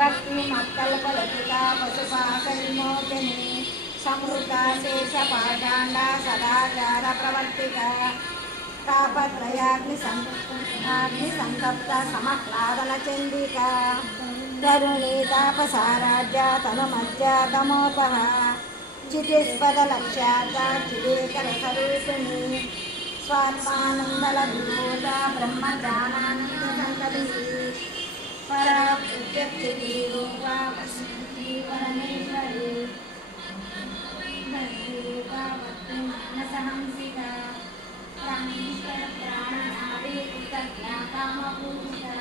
भक्ति मत्कल्पलतिका पशुपाशविमोचनी संवृता शेषपाषाण्डा सदाचार प्रवर्तिका तापत्रयाग्निसंतप्ता समह्लादन चंडिका तरुणी तापसाराज्या तनुमज्जा तमोपः चितिस्पदलक्ष्याता चिदेकरसरूपिणी स्वात्मानन्दलविभूता ब्रह्मज्ञानानन्दसङ्कलिः परा प्रत्यक्षिरूपा परमेश्वरी मानसहंसिका प्राणेश्वर प्राणनारी कामपूजिता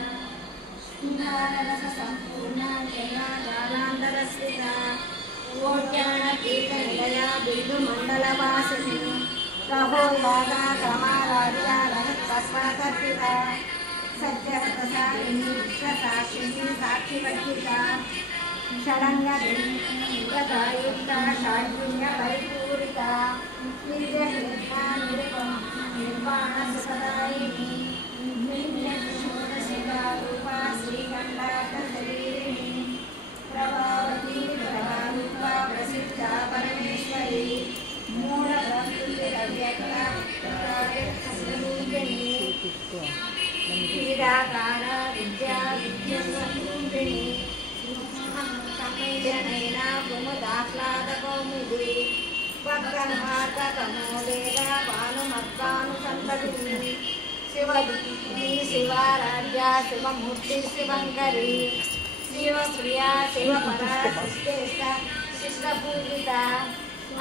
स्निग्धारससम्पूर्णा जया जालान्तरस्थिता कोट्यानतीतनिलया बिन्दुमण्डलवासिनी प्रभोयागा क्रमाराध्या रहस्यस्वाकर्पिता सत्यहस्तसारिणी विश्वसाक्षिणी साक्षिवर्जिता षडङ्गयुक्ता षाड्गुण्यपरिपूरिता निर्जहृता निर्वाणसुखदायिनी निर्षोडशिखा रूपा श्रीकण्ठार्थशरीरिणी प्रभावती प्रभारूपा प्रसिद्धा परमेश्वरी मूढप्रकृतिरव्यक्ता क्रीडाकारा विद्या विद्यस्वरूपिणी समेदनैना कुमुदाह्लादकौमुदी वक्रन्मार्गतमोदेदा भानुमत्वानुसन्ततिनी शिवदीनी शिवाराध्या शिवमूर्ति शिवङ्करी शिवप्रिया शिवपरा शिष्टेष्टा शिष्टपूजिता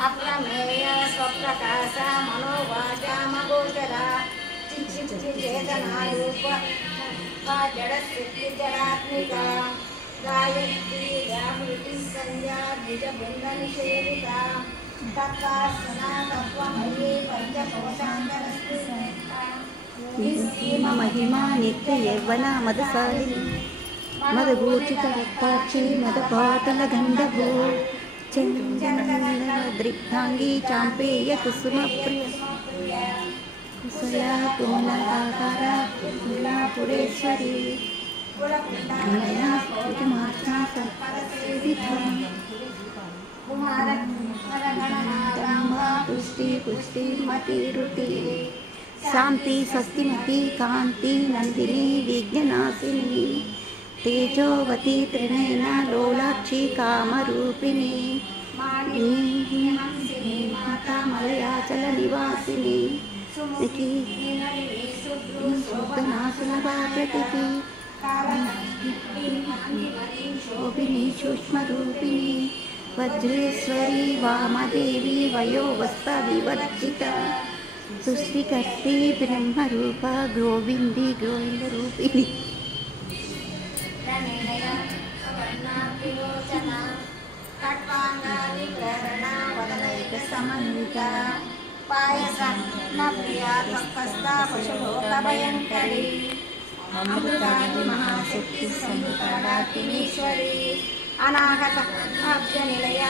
अप्रमेय स्वप्रकाशा मनोवाचा मगोचरा चिच्चिच्चिचेतनारूपा जडस्थितिजडात्मिका गायत्री व्याहृति संज्ञा द्विजबृन्दनिषेविता तत्त्वासना तत्त्वमयी पंचकोशान्तरस्थिता महिमा नित्य यौवना मदसालिनी मदभूषित रक्ताक्षी मदपाटलगन्धभू चन्दनदृग्धाङ्गी चाम्पेय कुसुमप्रिय कुशला कोमलाकारा कुलापुरेश्वरी पुष्टि पुष्टि मति रुति शांति स्वस्तिमती कांति नंदिनी विघ्ननाशिनी तेजोवती त्रिनयना लोलाक्षी कामरूपिणी माता मलयाचल निवासिनी सुलभा प्रतिकी शोभिनी सूक्ष्मरूपिणी वज्रेश्वरी वामदेवी वयोवस्थाविवर्जिता सृष्टिकर्त्री ब्रह्मरूपा गोविंदी गोविंदरूपिणी समन्विता पायसा न प्रिया तस्ता पशुभोगभयङ्करी अमृतादि महाशक्ति संहिता डाकिनीश्वरी अनागत अब्जनिलया